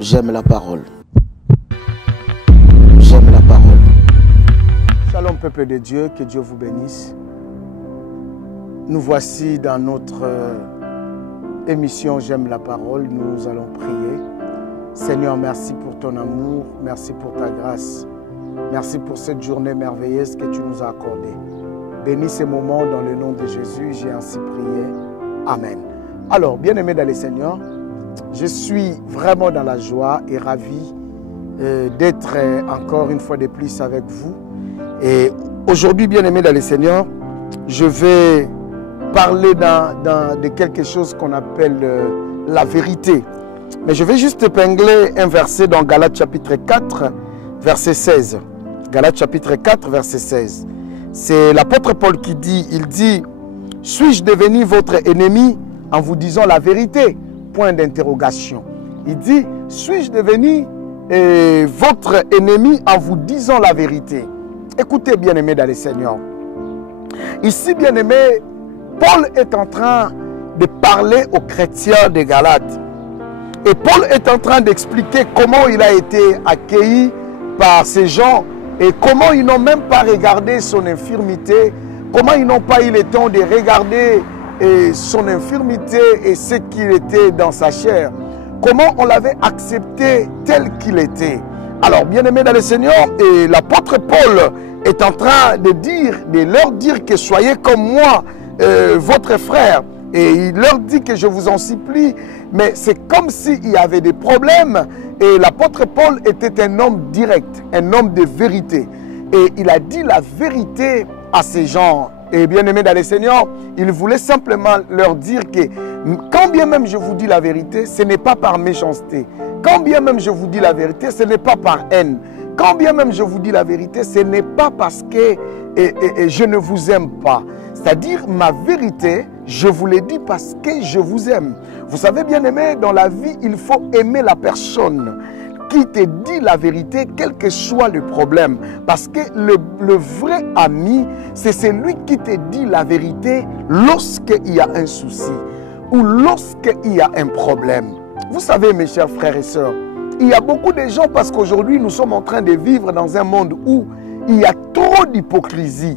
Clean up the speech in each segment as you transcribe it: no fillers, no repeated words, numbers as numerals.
j'aime la parole. J'aime la parole. Shalom peuple de Dieu, que Dieu vous bénisse. Nous voici dans notre émission J'aime la parole. Nous allons prier. Seigneur, merci pour ton amour, merci pour ta grâce. Merci pour cette journée merveilleuse que tu nous as accordée. Bénis ces moments dans le nom de Jésus, j'ai ainsi prié. Amen. Alors, bien-aimés dans le Seigneur, je suis vraiment dans la joie et ravi d'être encore une fois de plus avec vous. Et aujourd'hui, bien-aimés dans le Seigneur, je vais parler de quelque chose qu'on appelle la vérité. Mais je vais juste épingler un verset dans Galates chapitre 4, verset 16. Galates chapitre 4, verset 16. C'est l'apôtre Paul qui dit, il dit, « Suis-je devenu votre ennemi en vous disant la vérité ?» Point d'interrogation. Il dit, « Suis-je devenu votre ennemi en vous disant la vérité ?» Écoutez, bien-aimés dans le Seigneur. Ici, bien-aimés, Paul est en train de parler aux chrétiens de Galates. Et Paul est en train d'expliquer comment il a été accueilli par ces gens et comment ils n'ont même pas regardé son infirmité, comment ils n'ont pas eu le temps de regarder son infirmité et ce qu'il était dans sa chair. Comment on l'avait accepté tel qu'il était. Alors, bien-aimés dans le Seigneur, et l'apôtre Paul est en train de leur dire que soyez comme moi, votre frère. Et il leur dit que je vous en supplie, mais c'est comme s'il y avait des problèmes. Et l'apôtre Paul était un homme direct, un homme de vérité. Et il a dit la vérité à ces gens. Et bien aimé dans le Seigneur, il voulait simplement leur dire que quand bien même je vous dis la vérité, ce n'est pas par méchanceté. Quand bien même je vous dis la vérité, ce n'est pas par haine. Quand bien même je vous dis la vérité, ce n'est pas parce que je ne vous aime pas. C'est-à-dire, ma vérité, je vous l'ai dit parce que je vous aime. Vous savez, bien aimé, dans la vie, il faut aimer la personne qui te dit la vérité, quel que soit le problème. Parce que le vrai ami, c'est celui qui te dit la vérité lorsqu'il y a un souci ou lorsqu'il y a un problème. Vous savez, mes chers frères et sœurs, il y a beaucoup de gens, parce qu'aujourd'hui, nous sommes en train de vivre dans un monde où il y a trop d'hypocrisie.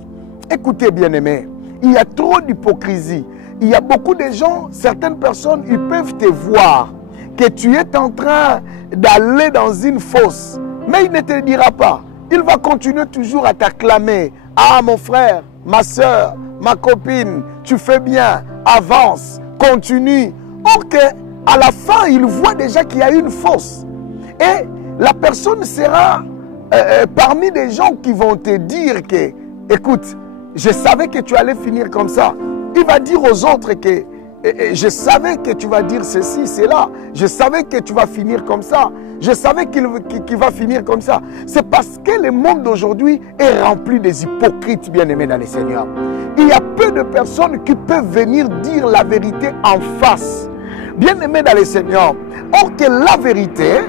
Écoutez, bien aimé, il y a trop d'hypocrisie. Il y a beaucoup de gens, certaines personnes, ils peuvent te voir que tu es en train d'aller dans une fosse. Mais il ne te dira pas. Il va continuer toujours à t'acclamer. Ah, mon frère, ma soeur, ma copine, tu fais bien, avance, continue. Ok, à la fin, il voit déjà qu'il y a une fosse. Et la personne sera parmi des gens qui vont te dire que, écoute, je savais que tu allais finir comme ça. Il va dire aux autres que je savais que tu vas dire ceci, cela. Je savais que tu vas finir comme ça. Je savais qu'il va finir comme ça. C'est parce que le monde d'aujourd'hui est rempli des hypocrites, bien-aimés dans le Seigneur. Il y a peu de personnes qui peuvent venir dire la vérité en face. Bien-aimés dans le Seigneur. Or que la vérité,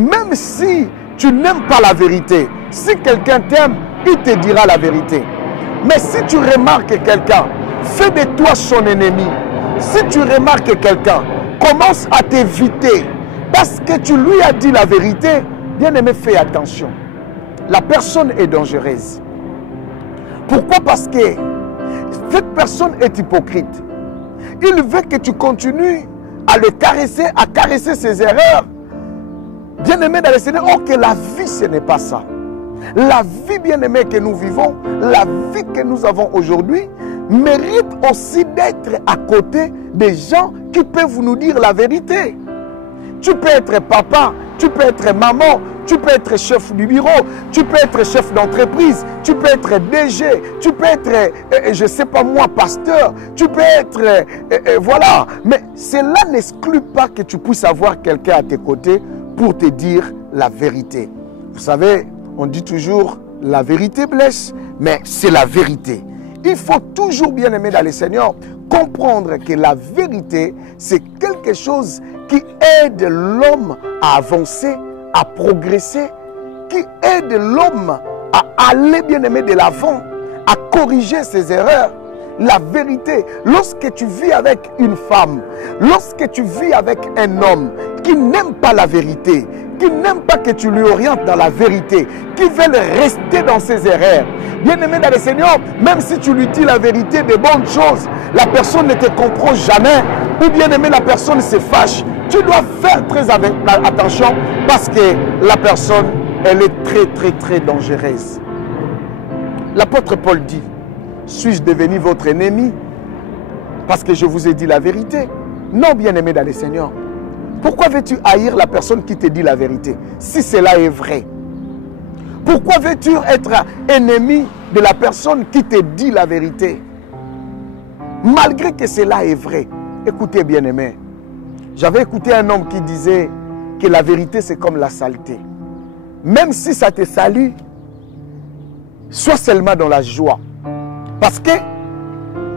même si tu n'aimes pas la vérité, si quelqu'un t'aime, il te dira la vérité. Mais si tu remarques quelqu'un, fais de toi son ennemi. Si tu remarques quelqu'un, commence à t'éviter parce que tu lui as dit la vérité. Bien aimé, fais attention. La personne est dangereuse. Pourquoi? Parce que cette personne est hypocrite. Il veut que tu continues à le caresser, à caresser ses erreurs. Bien aimé dans le Seigneur, or que la vie, ce n'est pas ça. La vie bien-aimée que nous vivons, la vie que nous avons aujourd'hui, mérite aussi d'être à côté des gens qui peuvent nous dire la vérité. Tu peux être papa, tu peux être maman, tu peux être chef du bureau, tu peux être chef d'entreprise, tu peux être DG, tu peux être, je ne sais pas moi, pasteur, tu peux être, voilà. Mais cela n'exclut pas que tu puisses avoir quelqu'un à tes côtés pour te dire la vérité. Vous savez, on dit toujours, la vérité blesse, mais c'est la vérité. Il faut toujours, bien aimer dans le Seigneur, comprendre que la vérité, c'est quelque chose qui aide l'homme à avancer, à progresser, qui aide l'homme à aller, bien aimé, de l'avant, à corriger ses erreurs. La vérité, lorsque tu vis avec une femme, lorsque tu vis avec un homme qui n'aiment pas la vérité, qui n'aiment pas que tu lui orientes dans la vérité, qui veulent rester dans ses erreurs. Bien-aimé dans le Seigneur, même si tu lui dis la vérité, des bonnes choses, la personne ne te comprend jamais, ou bien-aimé, la personne se fâche. Tu dois faire très attention parce que la personne, elle est très dangereuse. L'apôtre Paul dit, suis-je devenu votre ennemi parce que je vous ai dit la vérité? Non, bien-aimé dans le Seigneur. Pourquoi veux-tu haïr la personne qui te dit la vérité si cela est vrai? Pourquoi veux-tu être ennemi de la personne qui te dit la vérité? Malgré que cela est vrai. Écoutez, bien-aimé, j'avais écouté un homme qui disait que la vérité c'est comme la saleté. Même si ça te salue, sois seulement dans la joie. Parce que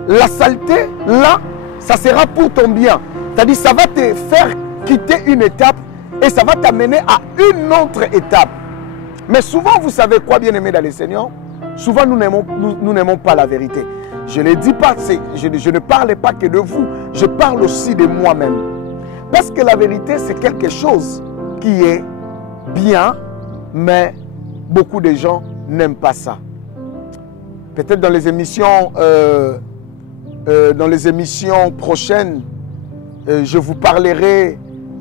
la saleté, là, ça sera pour ton bien. C'est-à-dire, ça va te faire quitter une étape et ça va t'amener à une autre étape. Mais souvent, vous savez quoi, bien-aimé dans le Seigneur? Souvent, nous n'aimons pas la vérité. Je ne dis pas, je ne parle pas que de vous, je parle aussi de moi-même. Parce que la vérité, c'est quelque chose qui est bien, mais beaucoup de gens n'aiment pas ça. Peut-être dans les émissions prochaines, je vous parlerai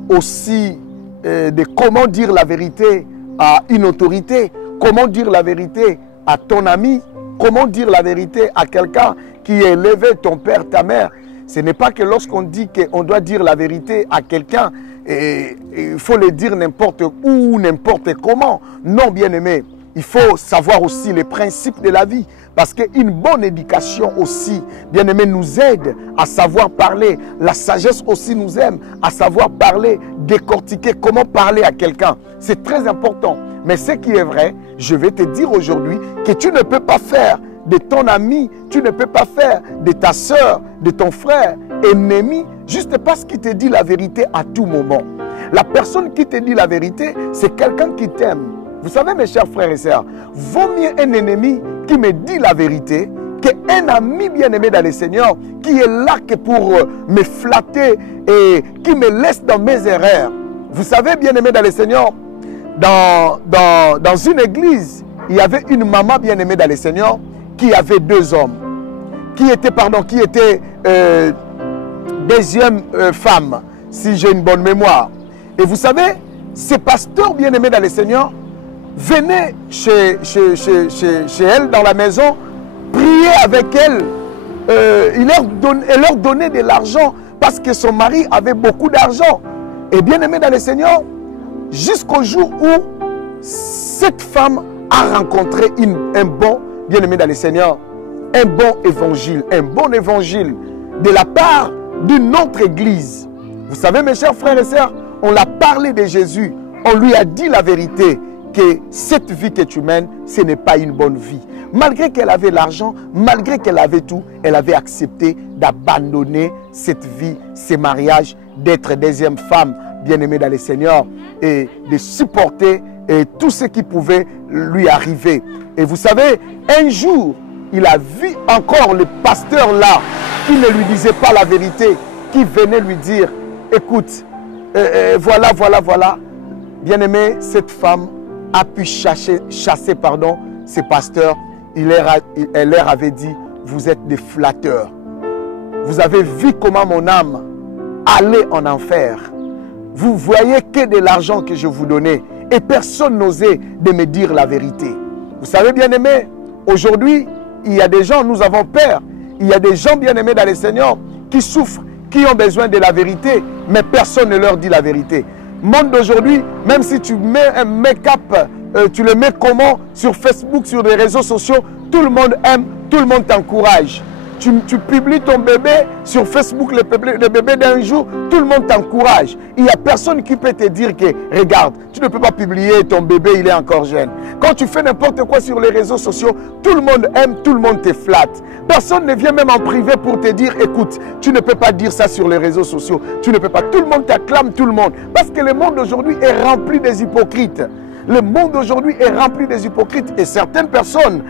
aussi de comment dire la vérité à une autorité, comment dire la vérité à ton ami, comment dire la vérité à quelqu'un qui a élevé ton père, ta mère. Ce n'est pas que lorsqu'on dit qu'on doit dire la vérité à quelqu'un, il faut le dire n'importe où, n'importe comment. Non, bien-aimé, il faut savoir aussi les principes de la vie. Parce qu'une bonne éducation aussi, bien-aimé, nous aide à savoir parler. La sagesse aussi nous aime à savoir parler, décortiquer comment parler à quelqu'un. C'est très important. Mais ce qui est vrai, je vais te dire aujourd'hui que tu ne peux pas faire de ton ami, tu ne peux pas faire de ta soeur, de ton frère, ennemi, juste parce qu'il te dit la vérité à tout moment. La personne qui te dit la vérité, c'est quelqu'un qui t'aime. Vous savez, mes chers frères et sœurs, vaut mieux un ennemi qui me dit la vérité qu'un ami bien-aimé dans le Seigneur qui est là que pour me flatter et qui me laisse dans mes erreurs. Vous savez, bien-aimé dans le Seigneur, dans une église, il y avait une maman bien-aimée dans le Seigneur qui avait deux hommes, qui était deuxième femme, si j'ai une bonne mémoire. Et vous savez, ces pasteurs bien-aimés dans le Seigneur venaient chez elle dans la maison, prier avec elle, et leur donner de l'argent parce que son mari avait beaucoup d'argent. Et bien-aimé dans le Seigneur, jusqu'au jour où cette femme a rencontré un bon, bien-aimé dans le Seigneur, un bon évangile de la part d'une autre église. Vous savez, mes chers frères et sœurs, on l'a parlé de Jésus, on lui a dit la vérité, que cette vie que tu mènes, ce n'est pas une bonne vie. Malgré qu'elle avait l'argent, malgré qu'elle avait tout, elle avait accepté d'abandonner cette vie, ces mariages, d'être deuxième femme bien-aimée dans le Seigneur et de supporter tout ce qui pouvait lui arriver. Et vous savez, un jour, il a vu encore le pasteur là, qui ne lui disait pas la vérité, qui venait lui dire, écoute, voilà. Bien-aimé, cette femme a pu chasser ces pasteurs. Elle leur avait dit, vous êtes des flatteurs. Vous avez vu comment mon âme allait en enfer. Vous voyez que de l'argent que je vous donnais et personne n'osait de me dire la vérité. Vous savez, bien-aimés, aujourd'hui, il y a des gens, nous avons peur. Il y a des gens bien-aimés dans le Seigneur qui souffrent, qui ont besoin de la vérité, mais personne ne leur dit la vérité. Monde d'aujourd'hui, même si tu mets un make-up, tu le mets comment sur Facebook, sur les réseaux sociaux, tout le monde aime, tout le monde t'encourage. Tu publies ton bébé sur Facebook, le bébé d'un jour, tout le monde t'encourage. Il n'y a personne qui peut te dire que, regarde, tu ne peux pas publier ton bébé, il est encore jeune. Quand tu fais n'importe quoi sur les réseaux sociaux, tout le monde aime, tout le monde te flatte. Personne ne vient même en privé pour te dire, écoute, tu ne peux pas dire ça sur les réseaux sociaux. Tu ne peux pas. Tout le monde t'acclame, tout le monde. Parce que le monde aujourd'hui est rempli des hypocrites. Le monde aujourd'hui est rempli des hypocrites et certaines personnes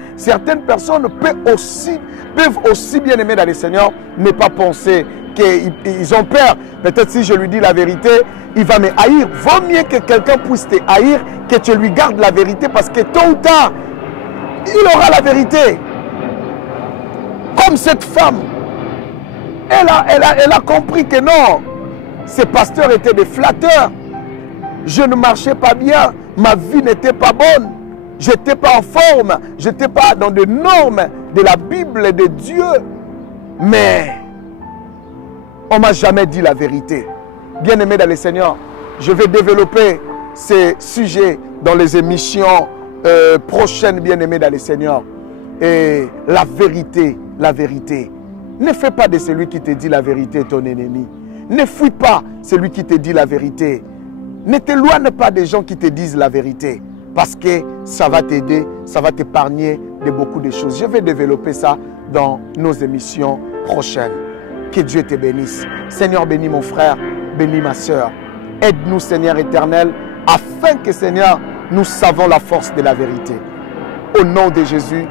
peuvent aussi bien aimer dans le Seigneur, ne pas penser qu'ils ont peur. Peut-être si je lui dis la vérité, il va me haïr. Vaut mieux que quelqu'un puisse te haïr que tu lui gardes la vérité parce que tôt ou tard, il aura la vérité. Comme cette femme, elle a compris que non, ces pasteurs étaient des flatteurs. Je ne marchais pas bien, ma vie n'était pas bonne. Je n'étais pas en forme, je n'étais pas dans des normes de la Bible et de Dieu. Mais on ne m'a jamais dit la vérité. Bien-aimé dans le Seigneur, je vais développer ces sujets dans les émissions prochaines, bien-aimé dans le Seigneur. Et la vérité. Ne fais pas de celui qui te dit la vérité ton ennemi. Ne fuis pas celui qui te dit la vérité. Ne t'éloigne pas des gens qui te disent la vérité. Parce que ça va t'aider, ça va t'épargner de beaucoup de choses. Je vais développer ça dans nos émissions prochaines. Que Dieu te bénisse. Seigneur, bénis mon frère, bénis ma soeur. Aide-nous, Seigneur éternel, afin que, Seigneur, nous savons la force de la vérité. Au nom de Jésus,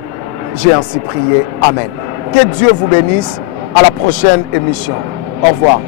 j'ai ainsi prié. Amen. Que Dieu vous bénisse. À la prochaine émission. Au revoir.